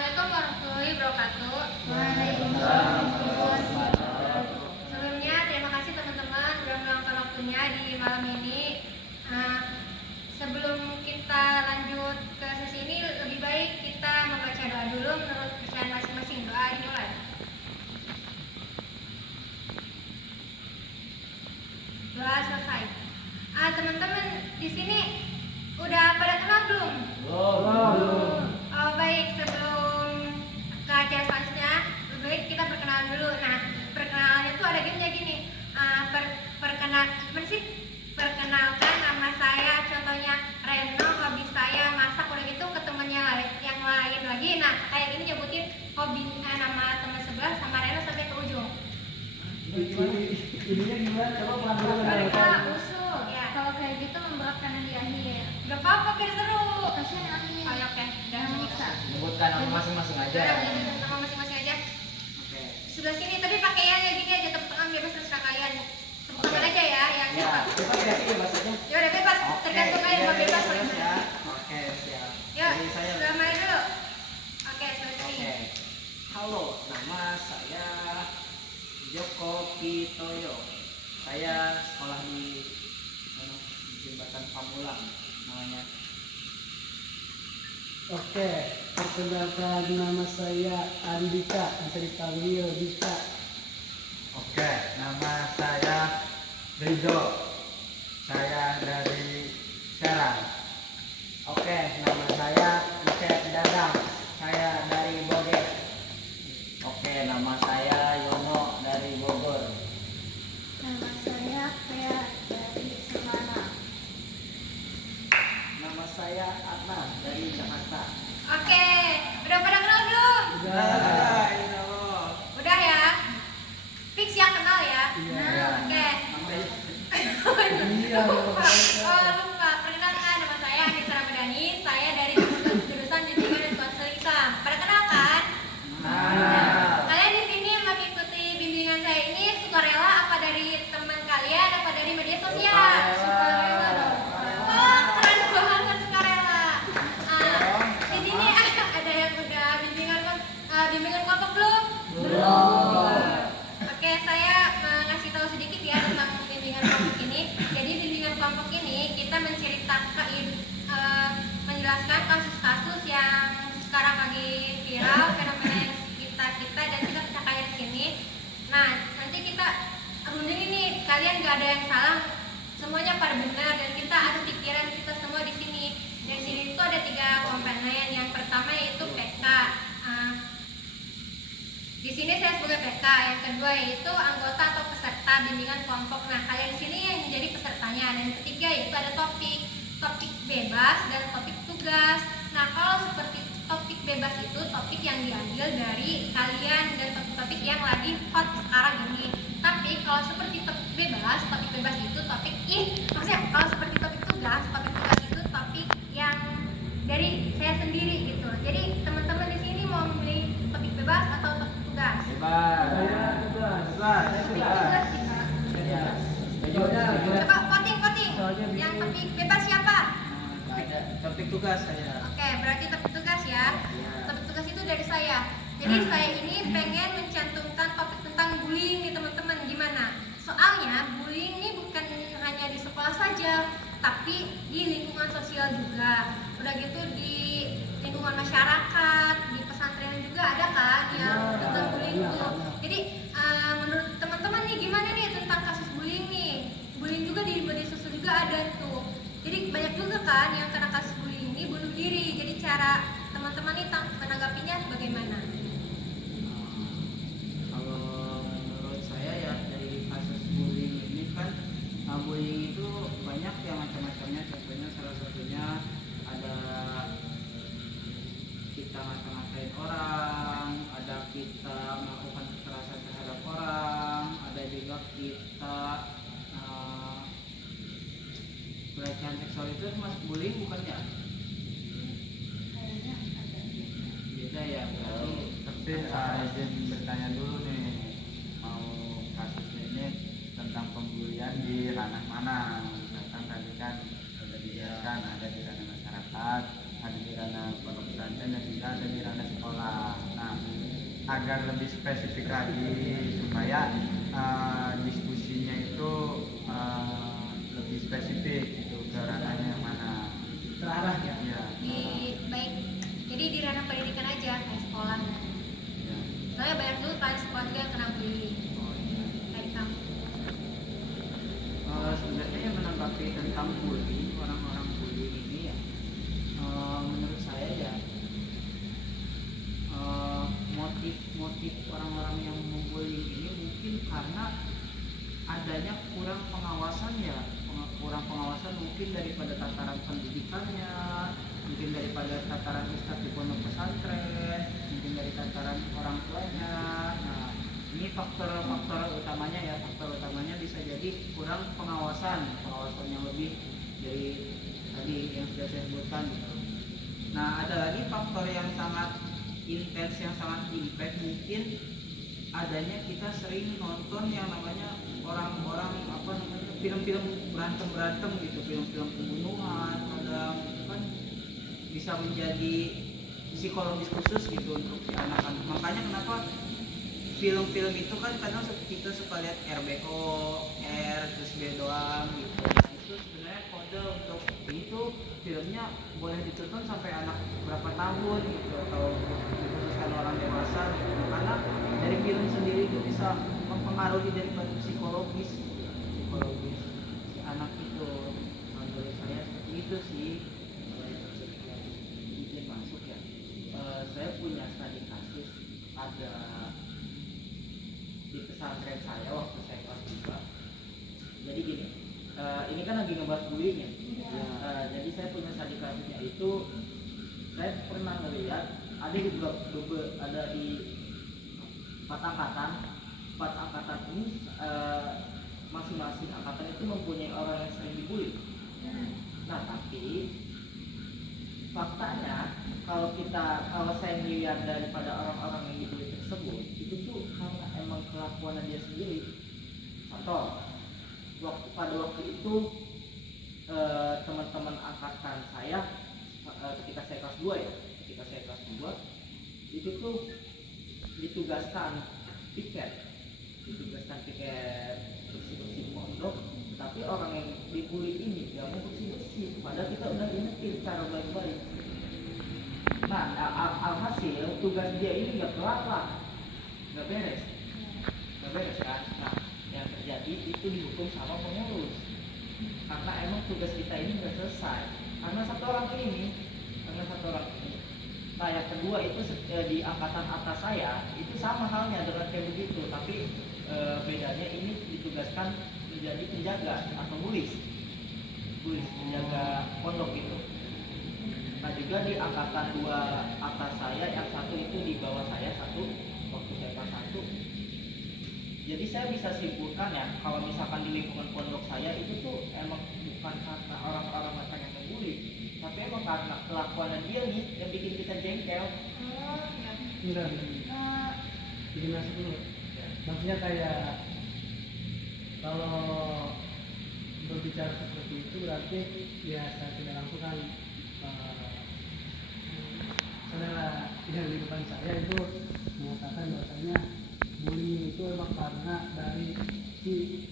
Assalamualaikum warahmatullahi wabarakatuh. Waalaikumsalam. Sebelumnya terima kasih teman-teman sudah meluangkan waktunya di malam ini. Sebelum kita lanjut ke sesi ini, lebih baik kita membaca doa dulu menurut kepercayaan masing-masing. Doa dimulai. Doa selesai. Teman-teman di sini udah pada kenal belum? Belum. Oh, baik, sebelum ke acara selanjutnya, lebih baik kita perkenalan dulu. Nah, perkenalannya tuh ada gini. Perkenalkan nama saya, contohnya Reno, hobi saya masak, udah gitu ke temennya yang lain lagi. Nah, kayak gini nyebutin hobi nama teman sebelah sama Reno sampai ke ujung. Ininya gimana? Coba Mereka usul. Ya. Kalau kayak gitu memberatkan yang di akhir. Gak apa-apa, biar seru. Kasihan yang akhir. Oke. Udah Menyiksa. Menyebutkan nama masing-masing aja. Udah, nama masing-masing aja. Oke. Di sebelah sini, tapi pakaiannya gini aja, tepuk tangan bebas terserah kalian. Tepuk tangan aja ya, yang Ya, suka. bebas ya sih, bebas aja. Ya udah bebas, tergantung kalian mau bebas mau ya. gimana. Oke, siap. Yuk, Jadi saya sebelah mana dulu? Oke, sebelah sini. Oke. Halo, nama saya Joko Pitoyo. Saya sekolah di Jembatan Pamulang namanya. Oke, perkenalkan nama saya Andika, bisa dipanggil Dika. Oke, nama saya Ridho. Saya dari Serang. Oke, nama saya Yusef Dadang. Saya dari Bogor. Oke, nama saya Yono dari Bogor. Nama saya Pea dari Semana. Nama saya Adnan dari Jakarta. Oke, udah pada kenal belum? Udah. Insya Allah. Udah ya? Fix ya kenal ya? Iya. Oke. Iya. Lupa. Perkenalkan, nama saya Anissa Ramadhani. Saya dari jurusan Bimbingan dan Konseling Islam. Pada kenal kan? Nah, kalian di sini mengikuti bimbingan saya ini sukarela apa dari teman kalian apa dari media sosial? Sukarela dong. Wah, keren banget sukarela. Di sini ada yang udah bimbingan kelompok belum? Belum. Oke, saya ngasih tahu sedikit ya tentang bimbingan kelompok ini. Jadi bimbingan kelompok ini kita menjelaskan kasus-kasus yang sekarang lagi viral, fenomena yang kita dan kita bisa kayak di sini. Nah, nanti kita runding ini, kalian gak ada yang salah, semuanya pada benar dan kita ada pikiran kita semua di sini. Dan di sini itu ada 3 komponen. Yang pertama yaitu PK. Di sini saya sebagai PK. Yang kedua yaitu anggota atau peserta bimbingan kelompok. Nah, kalian di sini yang menjadi pesertanya. Dan yang ketiga yaitu ada topik bebas dan topik tugas. Nah, kalau seperti topik bebas itu topik yang diambil dari kalian dan topik-topik yang lagi hot sekarang ini. Tapi kalau seperti topik bebas itu maksudnya kalau seperti topik tugas itu topik yang dari saya sendiri gitu. Jadi teman-teman di sini mau memilih topik bebas atau topik tugas? Bebas. Saya tugas. Topik tugas sih, Kak. Ya. Coba voting. Yang topik bebas siapa? Ada topik tugas saya. Oke, berarti topik tugas ya. Iya. Topik tugas itu dari saya. Jadi saya ini pengen mencantumkan topik tentang bullying nih teman-teman. Gimana? Soalnya bullying ini bukan hanya di sekolah saja, tapi di lingkungan sosial juga. Udah gitu di lingkungan masyarakat, di pesantren juga ada kan yang tentang bullying itu. Jadi menurut teman-teman nih gimana nih tentang kasus bullying nih? Bullying juga di media sosial juga ada tuh. Jadi banyak juga kan yang kena kasus bullying ini bunuh diri. Jadi cara teman-teman nih menanggapinya bagaimana? Kalau menurut saya ya dari kasus bullying ini kan, bullying itu banyak yang macam-macamnya. Contohnya salah satunya ada kita ngata-ngatain orang, ada kita melakukan kekerasan terhadap orang, ada juga kita pelecehan seksual. Itu masuk bullying bukan ya? Beda ya berarti. Tapi izin bertanya dulu nih, mau kasusnya ini tentang pembulian di ranah mana? Misalkan tadi kan sudah dijelaskan ada di ranah masyarakat, ada di ranah pondok pesantren dan juga ada di ranah sekolah. Nah, agar lebih spesifik lagi supaya diskusinya itu lebih spesifik gitu ke ranahnya yang mana. Terarah ya. Iya. Baik, jadi di ranah pendidikan aja kayak sekolah. Iya. Soalnya banyak dulu kan sekolah juga yang kena bullying Oh, iya. kayak di kampus. Sebenarnya yang menanggapi tentang bullying, orang-orang bullying ini ya, menurut saya ya, motif orang-orang yang membullying ini mungkin karena adanya kurang pengawasan ya, kurang pengawasan mungkin daripada tataran pendidikannya, mungkin daripada tataran ustadz di pondok pesantren, mungkin dari tataran orang tuanya. Nah, ini faktor utamanya ya, faktor utamanya bisa jadi kurang pengawasannya lebih dari tadi yang sudah saya sebutkan gitu. Nah, ada lagi faktor yang sangat intens, yang sangat impact, mungkin adanya kita sering nonton yang namanya orang-orang film-film berantem gitu, film-film pembunuhan, kadang kan bisa menjadi psikologis khusus gitu untuk si anak-anak. Makanya kenapa film-film itu kan kadang kita suka lihat RBO, R terus B doang gitu. Nah, itu sebenarnya kode untuk itu filmnya boleh ditonton sampai anak berapa tahun gitu, atau dikhususkan orang dewasa gitu. Karena dari film sendiri itu bisa mempengaruhi daripada psikologis si anak itu. Menurut saya seperti itu sih. Izin masuk ya. Saya punya studi kasus ada di pesantren saya waktu saya kelas 2. Jadi gini, ini kan lagi ngebahas bullying ya. Jadi saya punya studi kasusnya itu, saya pernah melihat ada di ada di 4 angkatan ini, masing-masing angkatan itu mempunyai orang yang sering dibully. Nah, tapi faktanya kalau saya melihat daripada orang-orang yang dibully tersebut, itu tuh karena emang kelakuan dia sendiri. Contoh, pada waktu itu teman-teman angkatan saya, ketika saya kelas 2 ya, itu tuh ditugaskan piket bersih-bersih pondok, tapi orang yang dibully ini gak mau bersih-bersih, padahal kita udah ingetin cara baik-baik. Nah, alhasil tugas dia ini gak kelar, gak beres kan. Nah, yang terjadi itu dihukum sama pengurus karena emang tugas kita ini gak selesai karena satu orang ini. Nah, yang kedua itu di angkatan atas saya itu sama halnya dengan kayak begitu, tapi bedanya ini ditugaskan menjadi penjaga atau bulis penjaga pondok gitu. Nah, juga di angkatan 2 atas saya, yang satu itu di bawah saya, satu waktu saya kelas 1. Jadi saya bisa simpulkan ya, kalau misalkan di lingkungan pondok saya itu tuh emang bukan karena orang-orang macam yang membuli, tapi emang karena kelakuan dia nih yang bikin kita jengkel. Ya. Enggak. Jadi masuk dulu. Maksudnya kayak kalau berbicara seperti itu berarti ya saya tidak langsung kan saudara yang di depan saya itu mengatakan bahwasanya bullying itu emang karena dari si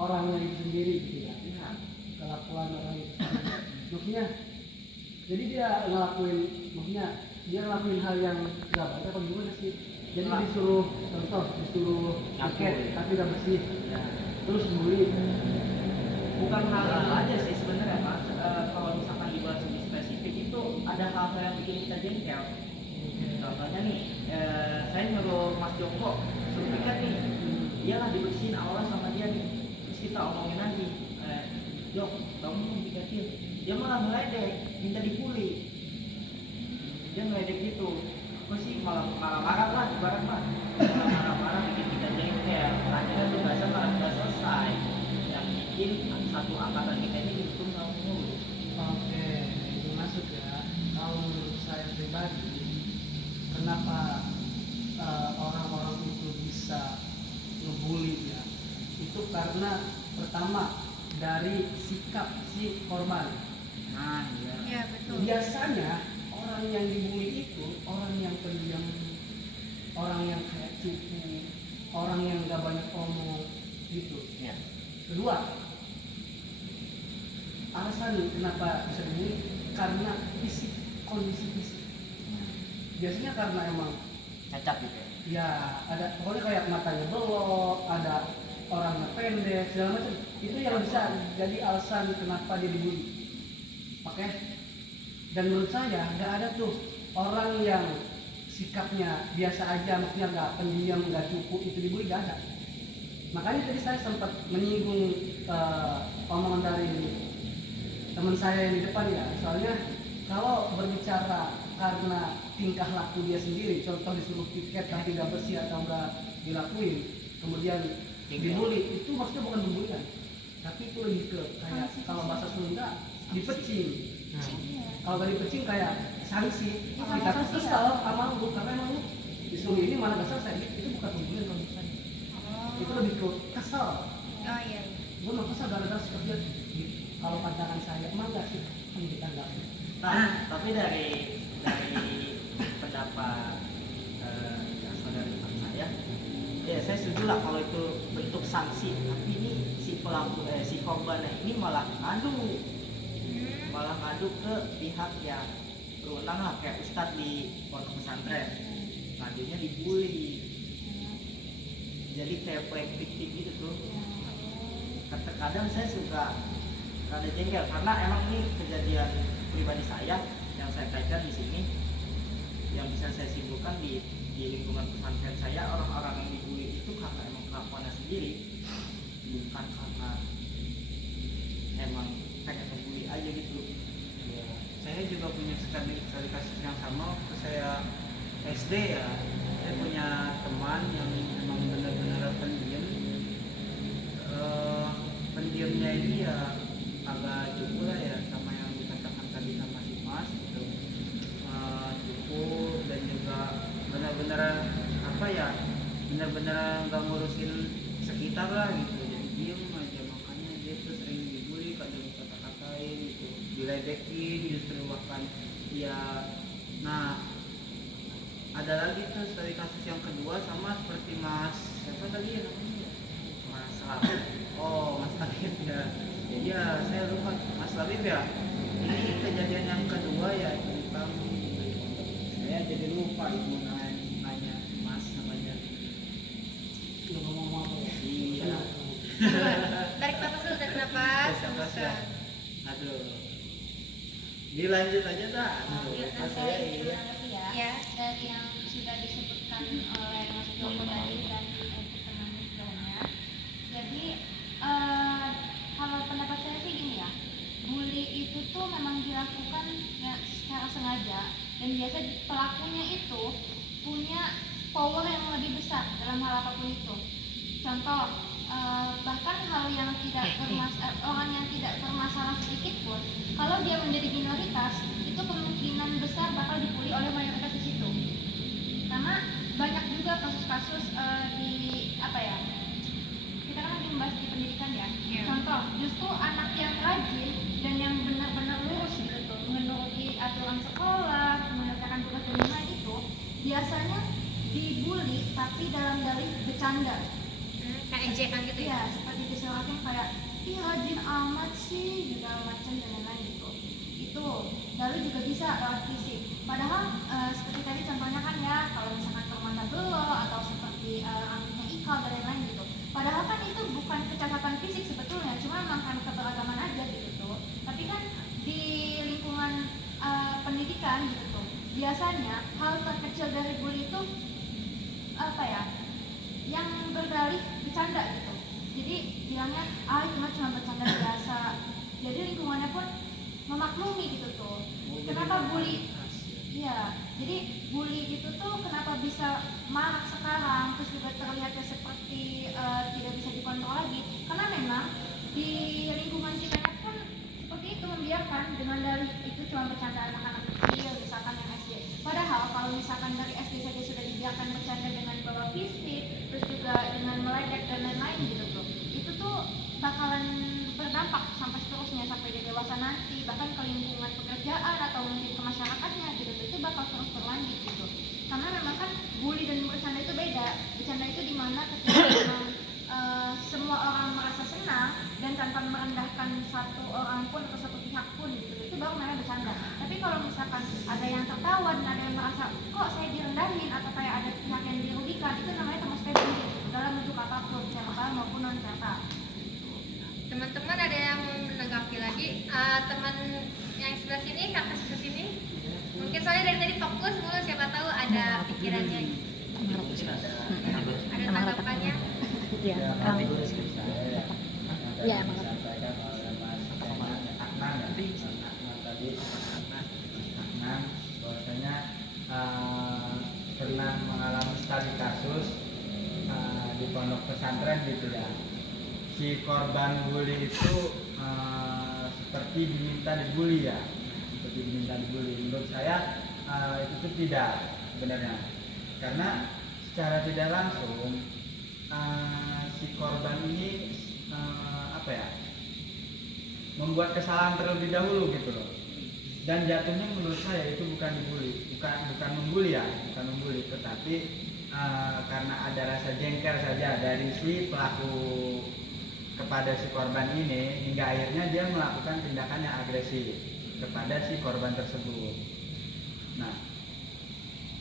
orangnya itu sendiri gitu ya, kelakuan orang itu sendiri. Maksudnya jadi dia ngelakuin hal yang gak baik apa gimana sih? Jadi disuruh jaket tapi gak bersih, terus bully. Bukan hal itu aja sih sebenarnya Mas. Kalau misalkan dibahas lebih spesifik itu ada hal-hal yang bikin kita jengkel. Contohnya nih, saya nyuruh Mas Joko suruh piket nih, dia lah dibersihin aula sama dia nih, terus kita omongin lagi, Jok, kamu mau piketin, dia malah meledek, minta dipuli, dia meledek gitu, apa sih malah marah lah, ibarat mah, marah bikin kita jengkel, akhirnya tugasnya malah nggak selesai, yang bikin satu angkatan kita ini dihukum sama pengurus. Oke, itu masuk ya. Kalau menurut saya pribadi, kenapa orang-orang itu bisa ngebully ya? Itu karena pertama dari sikap si korban. Nah, iya. Ya, betul. Biasanya orang yang dibully itu orang orang yang kayak cupu, orang yang gak banyak omong gitu. Ya. Kedua, alasan kenapa bisa dibully karena fisik, kondisi fisik. Biasanya karena emang Cacat gitu ya. ya ada pokoknya kayak matanya belok, ada orangnya pendek segala macam. Itu yang bisa jadi alasan kenapa dia dibully. Oke? Dan menurut saya nggak ada tuh orang yang sikapnya biasa aja, maksudnya nggak pendiam, nggak cukup, itu dibully, nggak ada. Makanya tadi saya sempat menyinggung omongan dari teman saya yang di depan ya, soalnya kalau berbicara karena tingkah laku dia sendiri, contoh disuruh tiket tapi nggak bersih atau nggak dilakuin, kemudian dibully, itu maksudnya bukan pembulian, tapi itu lebih ke kayak kalau bahasa Sunda dipecing. Kalau nggak dipecing kayak sanksi, kita tuh kesel sama lu karena emang lu disuruh ini mana gak selesai, itu bukan pembulian kalau menurut saya. Itu lebih ke kesel. Oh iya. Gue mah kesel gara-gara sikap dia. Kalau pandangan saya emang nggak sih, kan kita nggak. Nah, tapi dari pendapat saudara depan saya, ya saya setuju lah kalau itu bentuk sanksi. Tapi ini si pelaku, si korban ini malah ngadu ke pihak yang berwenang lah, kayak ustadz di pondok pesantren. Ngadunya dibully. Jadi kayak prank victim gitu tuh. Kadang saya suka rada jengkel karena emang ini kejadian pribadi saya yang saya kaitkan di sini, yang bisa saya simpulkan di lingkungan pesantren saya, orang-orang yang dibully itu karena emang kelakuannya sendiri, bukan karena emang pengen membuli aja gitu. Ya, saya juga punya sekali kasus yang sama waktu saya SD ya. Saya punya teman yang emang benar-benar pendiam. Pendiamnya ini ya agak cukup lah ya, sama yang dikatakan tadi sama si Mas gitu. Cukup dan juga benar-benar apa ya, benar-benar nggak ngurusin sekitar lah gitu, jadi diem aja. Makanya dia tuh sering dibully, kadang dikata-katain gitu, diledekin justru bahkan ya. Nah, ada lagi tuh dari kasus yang kedua sama seperti Mas siapa tadi ya namanya, Mas Labib. Oh, Mas Labib ya. Jadi ya saya lupa Mas Labib ya. Ini kejadian yang kedua ya tentang, saya jadi lupa ibu nanya Mas namanya. Lu ngomong apa ya? Iya. Tarik nafas dulu, tarik nafas. Nafas ya. Aduh. Dilanjut aja dah. Iya, Mas saya saya iya. ya. Ya. Dari yang sudah disebutkan oleh Mas Joko tadi dan pertengahan sebelumnya. Jadi kalau pendapat saya sih gini ya, bully itu tuh memang dilakukan ya secara sengaja, dan biasa pelakunya itu punya power yang lebih besar dalam hal apapun itu. Contoh, bahkan hal yang orang yang tidak bermasalah sedikit pun, kalau dia menjadi minoritas, itu kemungkinan besar bakal dibully oleh mayoritas di situ. Karena banyak juga kasus-kasus di apa ya? Kita kan lagi membahas di pendidikan ya. Iya. Contoh, justru anak yang rajin dan yang benar-benar lurus gitu tuh, menuruti aturan sekolah, mengerjakan tugas di rumah itu, biasanya dibully tapi dalam dalih bercanda. Kayak ejekan gitu ya. Iya, seperti disorotin kayak ih rajin amat sih, segala macam dan lain-lain gitu. Itu lalu juga bisa lewat fisik. Padahal seperti tadi contohnya kan ya, kalau misalkan permata belok atau seperti rambutnya ikal dan lain-lain gitu. Padahal kan itu bukan kecacatan fisik sebetulnya, cuma memang kan keberagaman aja gitu tuh. Tapi kan di lingkungan pendidikan gitu tuh, biasanya hal terkecil dari bully itu apa ya, yang berdalih bercanda gitu. Jadi bilangnya itu cuma bercanda biasa. Jadi lingkungannya pun memaklumi gitu tuh. Kenapa bully? Iya, jadi bully gitu tuh kenapa bisa marak sekarang, terus juga terlihatnya seperti tidak bisa dikontrol lagi, karena memang di lingkungan kita pun seperti itu, membiarkan dengan dalih itu cuma bercanda anak-anak kecil, misalkan yang SD. Padahal kalau misalkan dari SD saja sudah dibiarkan bercanda dengan bawa fisik, terus juga dengan meledek dan lain-lain gitu tuh, itu tuh bakalan berdampak sampai seterusnya sampai dia dewasa nanti, bahkan ke lingkungan pekerjaan atau mungkin ke masyarakatnya gitu, itu bakal terus berlanjut gitu. Karena memang kan bully dan bercanda tanpa merendahkan satu orang pun atau satu pihak pun gitu, itu baru namanya bercanda. Tapi kalau misalkan ada yang tertawa dan ada yang merasa kok saya direndahin atau kayak ada pihak yang dirugikan, itu namanya termasuk bullying dalam bentuk apapun, verbal maupun non verbal. Teman-teman ada yang mau menanggapi lagi? Teman yang sebelah sini, kakak sebelah sini. Mungkin soalnya dari tadi fokus mulu, siapa tahu ada pikirannya. Ada tanggapannya? Iya. Nanti saya Iya, yang disampaikan oleh Mas Aknan tadi Aknan bahwasanya pernah mengalami studi kasus di pondok pesantren gitu ya. Si korban bully itu seperti diminta dibully ya, seperti diminta dibully. Menurut saya itu tuh tidak sebenarnya, karena secara tidak langsung si korban ini membuat kesalahan terlebih dahulu gitu loh, dan jatuhnya menurut saya itu bukan dibully, bukan membuli ya, bukan membuli, tetapi karena ada rasa jengkel saja dari si pelaku kepada si korban ini, hingga akhirnya dia melakukan tindakan yang agresif kepada si korban tersebut. Nah,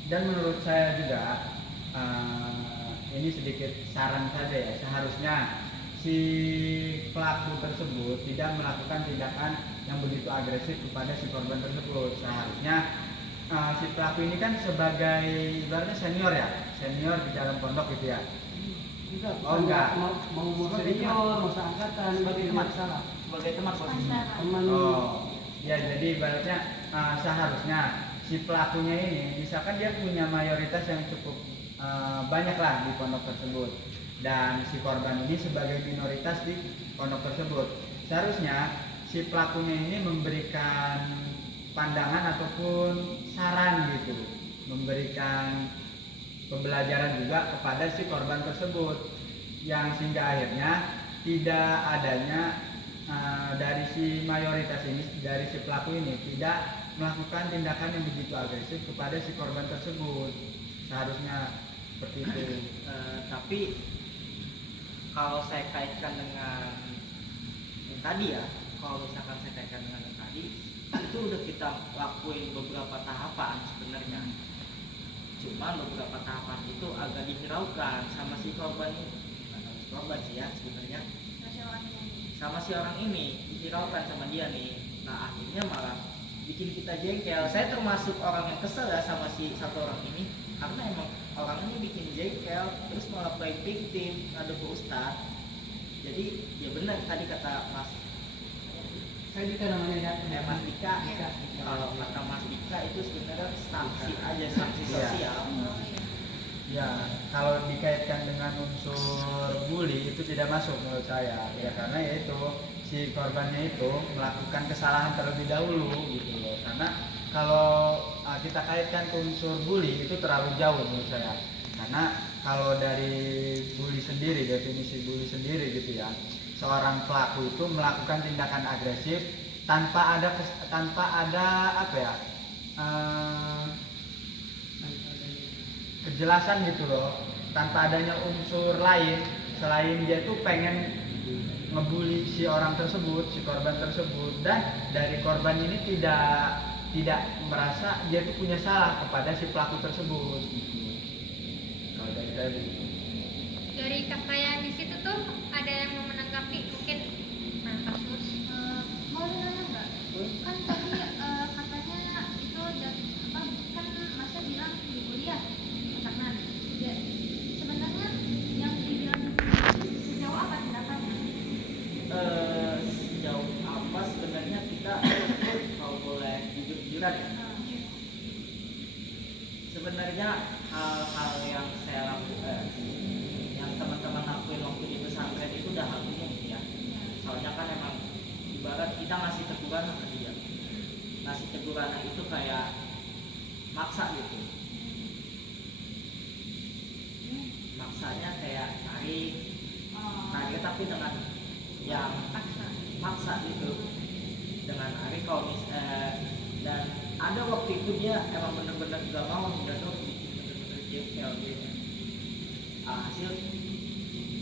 dan menurut saya juga ini sedikit saran saja ya, seharusnya si pelaku tersebut tidak melakukan tindakan yang begitu agresif kepada si korban tersebut. Seharusnya si pelaku ini kan sebagai ibaratnya senior ya, senior di dalam pondok gitu ya. Oh enggak, mau senior, mau seangkatan, Sebagai itu teman. tidak salah. Sebagai teman posisinya. Teman. oh ya, jadi ibaratnya seharusnya si pelakunya ini, misalkan dia punya mayoritas yang cukup banyak lah di pondok tersebut, dan si korban ini sebagai minoritas di pondok tersebut, seharusnya si pelakunya ini memberikan pandangan ataupun saran gitu, memberikan pembelajaran juga kepada si korban tersebut, yang sehingga akhirnya tidak adanya dari si mayoritas ini, dari si pelaku ini tidak melakukan tindakan yang begitu agresif kepada si korban tersebut. Seharusnya seperti itu. Tapi kalau saya kaitkan dengan yang tadi ya, kalau misalkan saya kaitkan dengan yang tadi, itu udah kita lakuin beberapa tahapan sebenarnya. Cuma beberapa tahapan itu agak dihiraukan sama si korban ini, sama si korban sih ya sebenarnya, sama si orang ini dihiraukan sama dia nih. Nah akhirnya malah bikin kita jengkel. Saya termasuk orang yang kesel ya sama si satu orang ini, karena emang orang ini bikin jengkel, terus malah play victim ngadu ke Ustadz. Jadi ya benar tadi kata Mas, Saya Dika namanya ya. Mas Dika, kalau kata Mas Dika itu sebenarnya sanksi aja, sanksi sosial. Ya, kalau dikaitkan dengan unsur bully itu tidak masuk menurut saya, ya karena yaitu si korbannya itu melakukan kesalahan terlebih dahulu gitu loh. Karena kalau kita kaitkan ke unsur bully itu terlalu jauh menurut saya. Karena kalau dari bully sendiri, definisi bully sendiri gitu ya, seorang pelaku itu melakukan tindakan agresif tanpa ada apa ya, kejelasan gitu loh, tanpa adanya unsur lain selain dia tuh pengen ngebully si orang tersebut, si korban tersebut, dan dari korban ini tidak merasa dia tuh punya salah kepada si pelaku tersebut gitu. Kalau dari saya begitu. Dari kakak yang di situ tuh ada yang mau menanggapi mungkin? Nah, kasus Mau nanya nggak? Kan tadi katanya itu apa? Kan Masnya bilang dibully ya, misalkan. Ya, sebenarnya yang dibilang sejauh apa tindakannya? Sejauh apa sebenarnya kita kalau boleh jujur-jujuran ya, sebenarnya hal-hal yang saya lakukan, yang teman-teman lakuin waktu di pesantren itu udah hal umum ya. Soalnya kan emang ibarat kita ngasih teguran sama dia, ngasih teguran itu kayak maksa gitu, maksanya kayak tarik tapi dengan yang maksa gitu, dengan Ari kalau dan ada waktu itu dia emang bener-bener gak mau dan bener-bener jengkel gitu. Hasil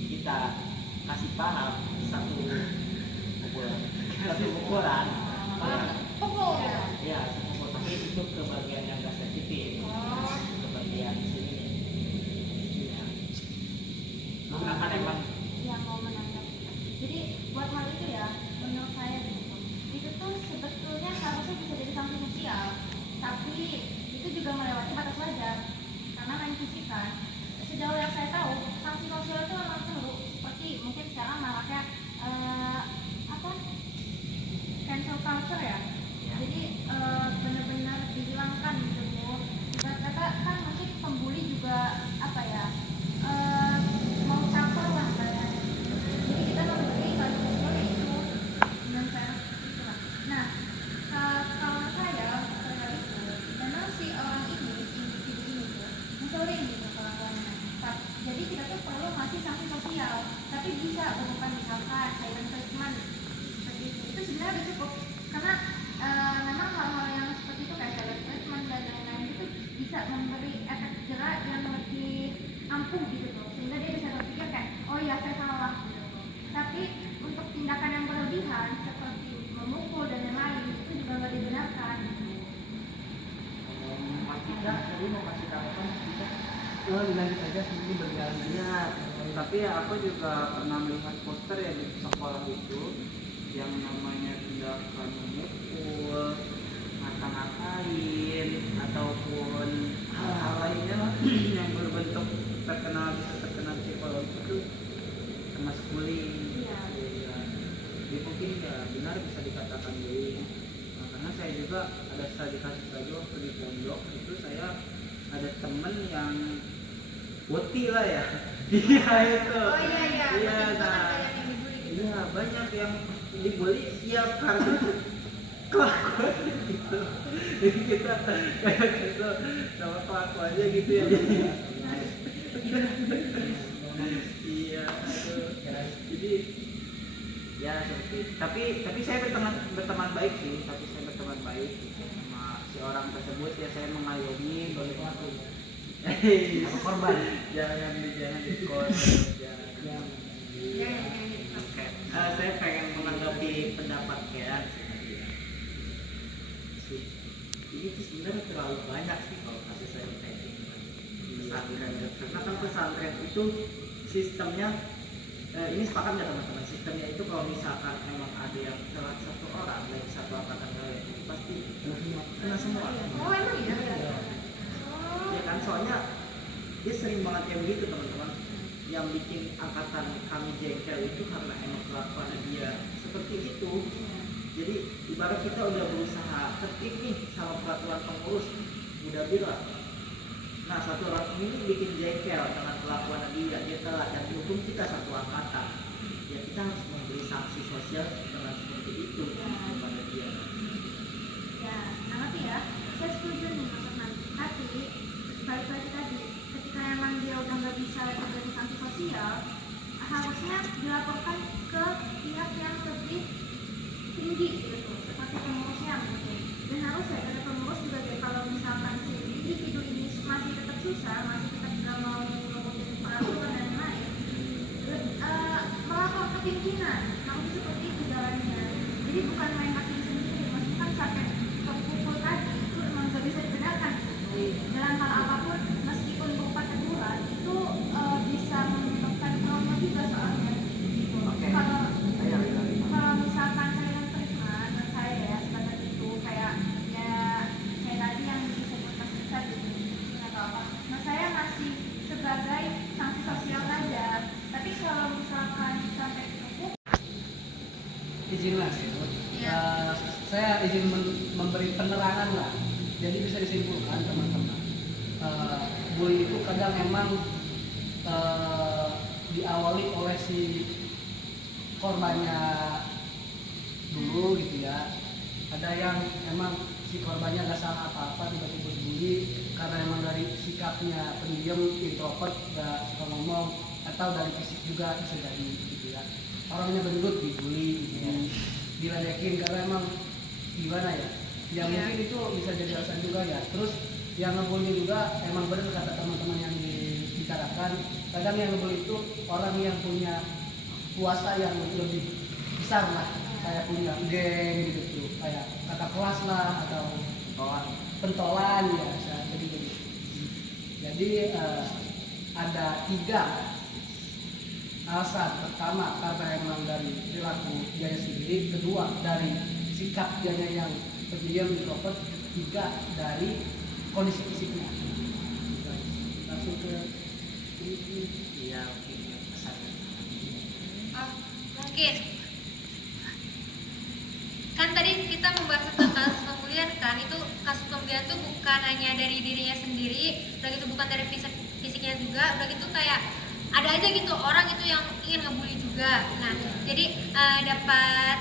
kita kasih paham tapi pukulan. Pukul. Ya, pukul, tapi itu ke bagian yang gak sensitif, Oh. ke bagian sini. Iya. Menggunakan emang yang mau menangkap. Jadi buat hal itu ya, menurut saya gitu, itu tuh sebetulnya harusnya bisa jadi sanksi sosial, tapi itu juga melewati batas wajar karena main fisik kan. Sejauh yang saya tahu, sanksi sosial itu memang perlu, seperti mungkin sekarang maraknya apa cancel culture ya. Jadi benar-benar dihilangkan gitu Bu. Dan kata kan mungkin pembuli juga apa ya mau campur lah kayaknya. Jadi kita memberi satu sosial itu dengan cara itu lah. Nah kalau saya pribadiku, memang si orang ini, si individu ini tuh ngeselin gitu kelakuannya. Jadi kita tuh perlu ngasih sanksi sosial, tapi bisa bukan misalkan silent treatment seperti itu sebenarnya udah cukup karena memang hal-hal yang seperti itu kayak silent treatment dan lain-lain itu bisa memberi efek jerak yang lebih ampuh gitu tuh, sehingga dia bisa berpikir kayak oh ya saya salah gitu tuh. Tapi untuk tindakan yang berlebihan seperti memukul dan lain-lain itu juga nggak dibenarkan gitu. Mas Dika tadi mau kasih tanggapan Mas Dika? Lanjut aja ini berjalan. Iya, tapi ya aku juga pernah melihat poster ya di sekolah itu yang namanya tindakan memukul, ngata-ngatain, ataupun hal-hal lainnya lah yang berbentuk terkena psikologis itu termasuk bullying. Iya. Ya, jadi mungkin ya benar bisa dikatakan bullying. Nah, karena saya juga ada studi kasus lagi waktu di pondok itu saya ada temen yang boti lah ya. Iya itu. Oh iya iya. Iya, Tapi bukan nah. banyak yang dibully gitu. Iya banyak yang dibully ya karena kelakuan gitu. Jadi kita kayak gitu sama kelakuannya gitu ya. Iya, aduh. Jadi ya seperti tapi saya berteman baik sih, tapi saya berteman baik sama si orang tersebut ya, saya mengayomi oleh pelaku. Korban. Jangan dikorban. Jangan gitu. Oke, saya pengen menanggapi pendapat Kean sih. Ini tuh sebenarnya terlalu banyak sih kalau kasus saya kayak pesantren. Karena kan pesantren itu sistemnya, ini sepakat nggak teman-teman? Sistemnya itu kalau misalkan memang ada yang salah satu orang, baik satu angkatan lain, pasti kena semua. Oh emang iya. Ya kan, soalnya dia sering banget kayak begitu teman-teman. Yang bikin angkatan kami jengkel itu karena emang kelakuannya dia seperti itu. Jadi ibarat kita udah berusaha tertib nih sama peraturan pengurus, udah bilang. Nah satu orang ini bikin jengkel dengan kelakuan dia telat dan dihukum kita satu angkatan. Ya kita harus memberi sanksi sosial dengan seperti itu kepada dia. Ya, nah tapi ya, saya setuju nih Mas Otman. Tapi balik lagi tadi, ketika emang dia udah nggak bisa diberi sanksi sosial, harusnya dilaporkan ke pihak yang lebih tinggi gitu, seperti pengurusnya gitu. Dan harusnya ada pengurus juga deh, kalau misalkan si individu ini masih tetap susah, masih tetap nggak mau ngikutin peraturan dan lain, melapor ke pimpinan. Harusnya seperti itu jalannya. Jadi bukan main hakim sendiri, maksudnya kan sampai terpukul tadi itu memang nggak bisa dibenarkan gitu. Dalam hal apapun, meskipun berupa teguran itu bisa menyebabkan trauma juga soalnya. Gitu. Oke. Kalau misalkan saya treatment, menurut saya ya sebatas itu kayak ya kayak tadi yang disebut Mas Dika gitu, atau apa. Nah saya masih sebagai sanksi sosial saja. Tapi kalau misalkan sampai terpukul, Izin Mas, Iya. saya izin memberi penerangan lah. Jadi bisa disimpulkan teman-teman, bully itu kadang memang diawali oleh si korbannya dulu gitu ya. Ada yang emang si korbannya nggak salah apa-apa tiba-tiba dibully karena emang dari sikapnya pendiam, introvert, nggak suka ngomong, atau dari fisik juga bisa jadi gitu ya. Orangnya gendut dibully, diledekin karena emang gimana ya? Ya Iya. mungkin itu bisa jadi alasan juga ya. Terus yang ngebully juga emang benar kata teman-teman yang dibicarakan. Kadang yang ngebully itu orang yang punya kuasa yang lebih besar lah. kayak punya geng gitu tuh, kayak kakak kelas lah atau pentolan ya jadi begitu. Jadi ada 3 alasan. Pertama karena emang dari perilaku dianya sendiri, kedua dari sikap dianya yang pendiam introvert, 3 dari kondisi fisiknya. Langsung ke ini. Iya, oke, pesan. Oh, mungkin kan tadi kita membahas tentang kasus pembulian kan, itu kasus pembulian tuh bukan hanya dari dirinya sendiri, udah gitu bukan dari fisiknya juga, udah gitu kayak ada aja gitu orang itu yang ingin ngebully juga. Nah, jadi dapat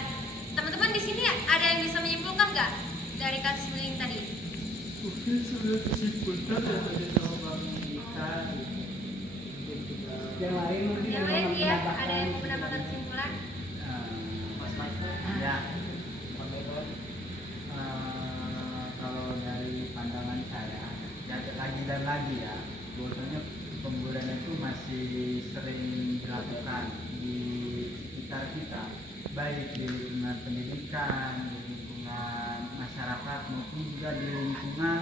teman-teman di sini ada yang bisa menyimpulkan nggak dari kasus bullying tadi? Mungkin sudah disimpulkan ya tadi sama Bang Dika gitu. Mungkin juga Yang lain mungkin Yang mau lain ya, menambahkan. ada yang mau menambahkan kesimpulan? Mas Michael. Ya, kalau dari pandangan saya, ya lagi dan lagi ya, bahwasanya pembulian itu masih sering dilakukan di sekitar kita, baik di lingkungan pendidikan, di lingkungan masyarakat maupun juga di lingkungan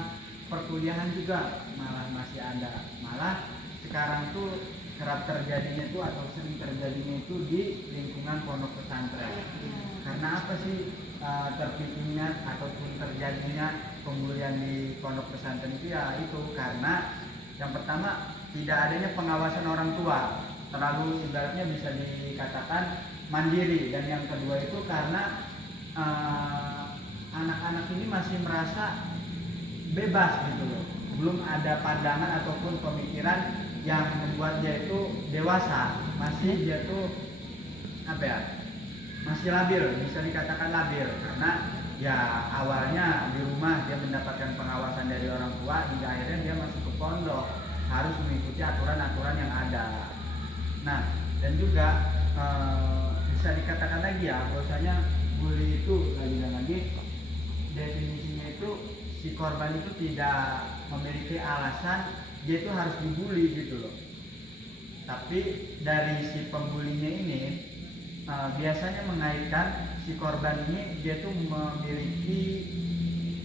perkuliahan juga malah masih ada. Malah sekarang tuh kerap terjadinya itu atau sering terjadinya itu di lingkungan pondok pesantren. Karena apa sih terpilihnya ataupun terjadinya pembulian di pondok pesantren itu? Ya itu karena yang pertama tidak adanya pengawasan orang tua, terlalu ibaratnya bisa dikatakan mandiri, dan yang kedua itu karena anak-anak ini masih merasa bebas gitu loh, belum ada pandangan ataupun pemikiran yang membuat dia itu dewasa, masih dia tuh apa ya, masih labil, bisa dikatakan labil, karena ya awalnya di rumah dia mendapatkan pengawasan dari orang tua, hingga akhirnya dia masuk ke pondok harus mengikuti aturan-aturan yang ada. Nah, dan juga bisa dikatakan lagi ya bahwasanya bully itu lagi dan lagi definisinya itu si korban itu tidak memiliki alasan dia itu harus dibully gitu loh. Tapi dari si pembulinya ini biasanya mengaitkan si korban ini dia tuh memiliki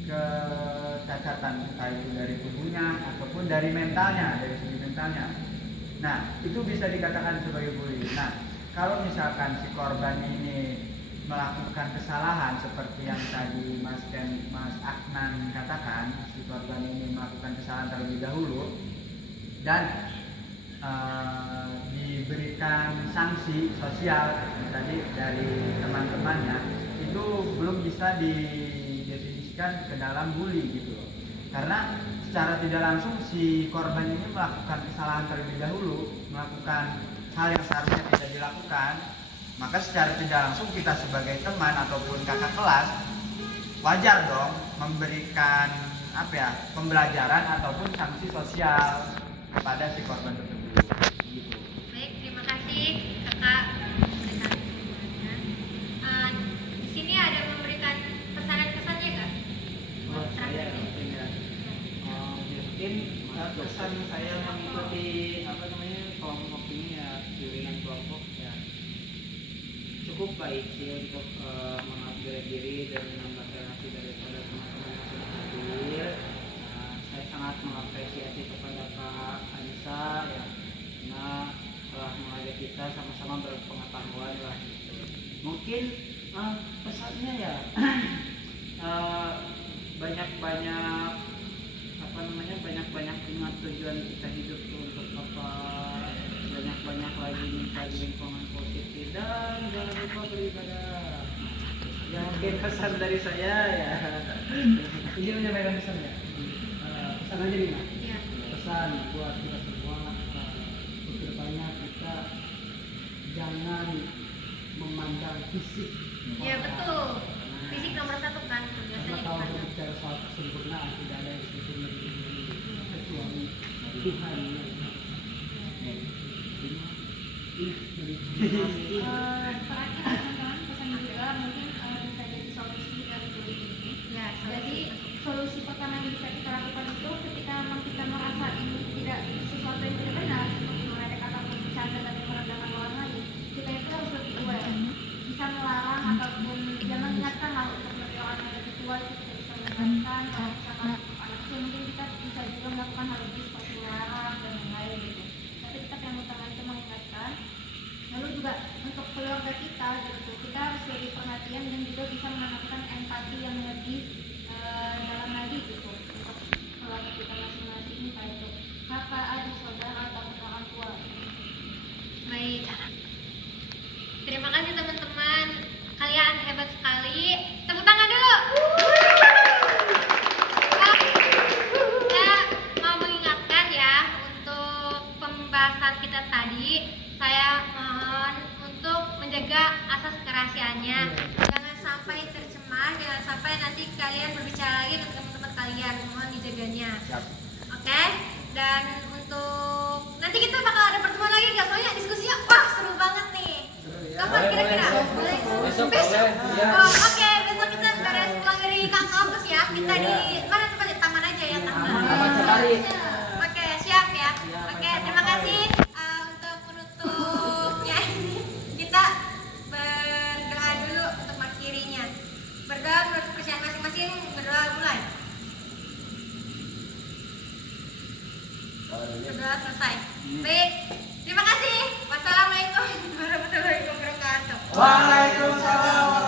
kecacatan, entah itu dari tubuhnya ataupun dari mentalnya, dari segi mentalnya. Nah, itu bisa dikatakan sebagai bully. Nah, kalau misalkan si korban ini melakukan kesalahan seperti yang tadi Mas Aknan katakan, si korban ini melakukan kesalahan terlebih dahulu dan diberikan sanksi sosial tadi dari teman-temannya, itu belum bisa didefinisikan ke dalam bully gitu loh. Karena secara tidak langsung si korban ini melakukan kesalahan terlebih dahulu, melakukan hal yang seharusnya tidak dilakukan, maka secara tidak langsung kita sebagai teman ataupun kakak kelas wajar dong memberikan apa ya, pembelajaran ataupun sanksi sosial kepada si korban tersebut gitu. Baik, terima kasih kakak memberikan kesimpulannya. Di sini ada memberikan pesanan-pesannya kak? Saya mungkin ya, mungkin pesan saya mengikuti apa namanya kelompok ini ya, jaringan kelompok ya, cukup baik sih untuk mengupgrade diri dan menambah relasi daripada teman-teman yang sudah hadir. Saya sangat mengapresiasi kepada Kak Anissa ya, karena telah mengajak kita sama-sama berpengetahuan lah gitu. Mungkin pesannya ya banyak-banyak apa namanya, banyak-banyak ingat tujuan kita hidup tuh untuk apa, banyak-banyak lagi minta lingkungan positif, dan jangan lupa beribadah. Ya mungkin pesan dari saya ya. Ini menyampaikan pesan ya. Pesan aja nih Mas. Iya. Pesan buat kita semua, untuk kedepannya kita jangan memandang fisik. Iya betul. Fisik nomor 1 kan Karena biasanya kalau dipandang. berbicara soal kesempurnaan tidak ada yang sempurna di dunia ini kecuali Tuhan yang Maha Esa. Terakhir teman-teman pesan juga mungkin bisa jadi solusi dari bullying ini. Ya, Jadi solusi pertama yang bisa kita lakukan itu ketika memang kita merasa ini tidak sesuatu yang tidak benar, seperti meledek ataupun bercanda dan merendahkan orang lain, kita itu harus lebih aware, bisa melarang ataupun melakukan hal itu seperti melarang dan lain-lain gitu. Tapi kita yang utama itu mengingatkan. Lalu juga untuk keluarga kita gitu, kita harus beri perhatian dan juga bisa menanamkan empati yang lebih dalam lagi gitu untuk keluarga kita masing-masing, entah itu kakak, adik, saudara atau orang tua. Baik. Terima kasih teman-teman. Kalian hebat sekali. Tepuk tangan dulu. Saya mau mengingatkan ya untuk pembahasan kita tadi. Saya mohon untuk menjaga asas kerahasiaannya. Jangan sampai tercemar, jangan sampai nanti kalian berbicara lagi ke teman-teman kalian. Mohon dijaganya. Oke? Dan untuk nanti kita bakal ada pertemuan lagi nggak? Soalnya diskusinya wah seru banget nih. Kapan kira-kira? Boleh? Besok Besok. boleh, ya. Oh, oke, besok kita beres pulang dari kampus ya. Kita di mana tempatnya? Taman aja ya, taman. Taman Safari. Oke, siap ya. Oke, terima kasih untuk penutupnya ini. Kita berdoa dulu untuk mengakhirinya. Berdoa menurut kepercayaan masing-masing. Berdoa mulai. Berdoa selesai. Baik, terima kasih. Wassalamualaikum warahmatullahi wabarakatuh. Waalaikumsalam